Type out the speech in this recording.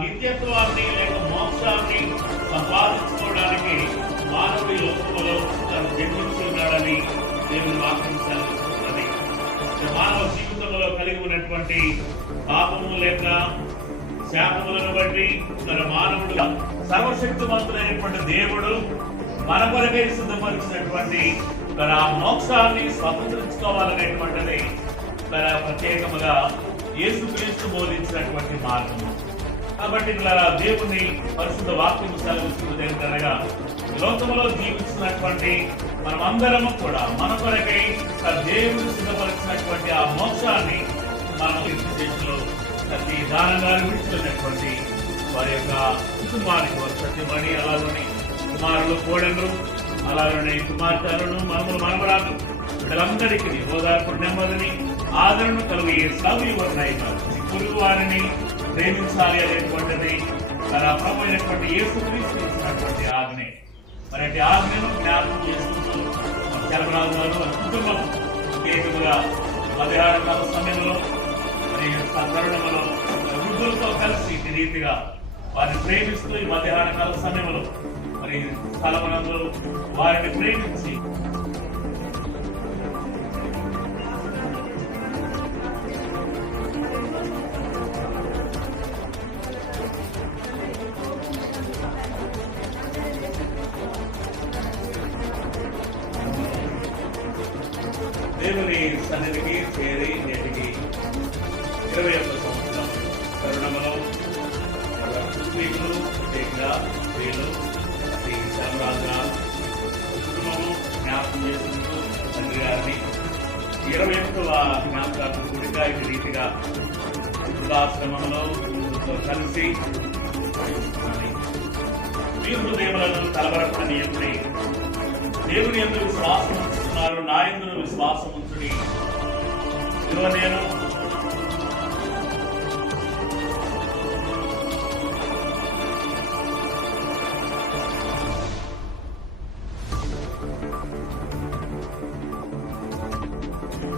నిత్యత్వాన్ని లేక మోక్షాన్ని సంపాదించుకోవడానికి మానవుడి లోకంలో తను జన్మించున్నాడని దేవుని వాక్యం సెలవిస్తున్నది. మానవ జీవితంలో కలిగి ఉన్నటువంటి పాపము లేక శాపములను బట్టి తన మానవుడు సర్వశక్తివంతుడైనటువంటి దేవుడు మన కొరకై సిద్ధపరిచినటువంటి తన మోక్షాన్ని స్వతంత్రించుకోవాలనేటువంటిది తన ప్రత్యేకముగా యేసుక్రీస్తు బోధించినటువంటి మార్గము. కాబట్టి దేవుని పరిశుద్ధ వాక్యం సెలవిస్తున్నది ఏంటనగా, లోకంలో జీవిస్తున్నటువంటి మనమందరము కూడా మన కొరకై దేవుడు సిద్ధపరిచినటువంటి ఆ మోక్షాన్ని మనం చేతిలో ప్రతి దానంగా విడిచినటువంటి వారి యొక్క కుటుంబానికి వారి సత్యమణి, అలాగని కుమారులు కోడలు, అలాగనే కుమార్తెలను మనమరాలు వీళ్ళందరికీ ఓదార్పు, నెమ్మదిని, ఆదరణ కలిగి సవివరణైన పొరుగు వారిని ప్రేమించాలి అనేటువంటిది తన ప్రభువైనటువంటి యేసుక్రీస్తు ఇచ్చినటువంటి ఆజ్ఞ. మరి అంటే ఆజ్ఞను జ్ఞాపకం చేసుకుంటూ చలమరాజు గారు వారి కుటుంబం ప్రత్యేకముగా మధ్యాహ్న కాల సమయంలో మరి తరుణంలో వృద్ధులతో కలిసి ఈ రీతిగా వారిని ప్రేమిస్తూ ఈ మధ్యాహ్న కాల సమయంలో మరి స్థలమునందు వారిని ప్రేమించి దేవుని సన్నిధికి చేరి నేటికి 21 సంవత్సరం తరుణంలో స్త్రీలు, స్త్రీలు శ్రీ శ్యామరాజు కుటుంబము జ్ఞాపకం చేసుకుంటూ తండ్రి గారిని 21వ జ్ఞాపకాలకు గుడిగా ఈ రీతిగా వృద్ధాశ్రమంలో కలిసి మీ హృదయములను కలవరపడనీయండి. దేవుని యందు విశ్వాసం ఉంచుతున్నారు, నా యందు విశ్వాసం ఉంచుడి. నేను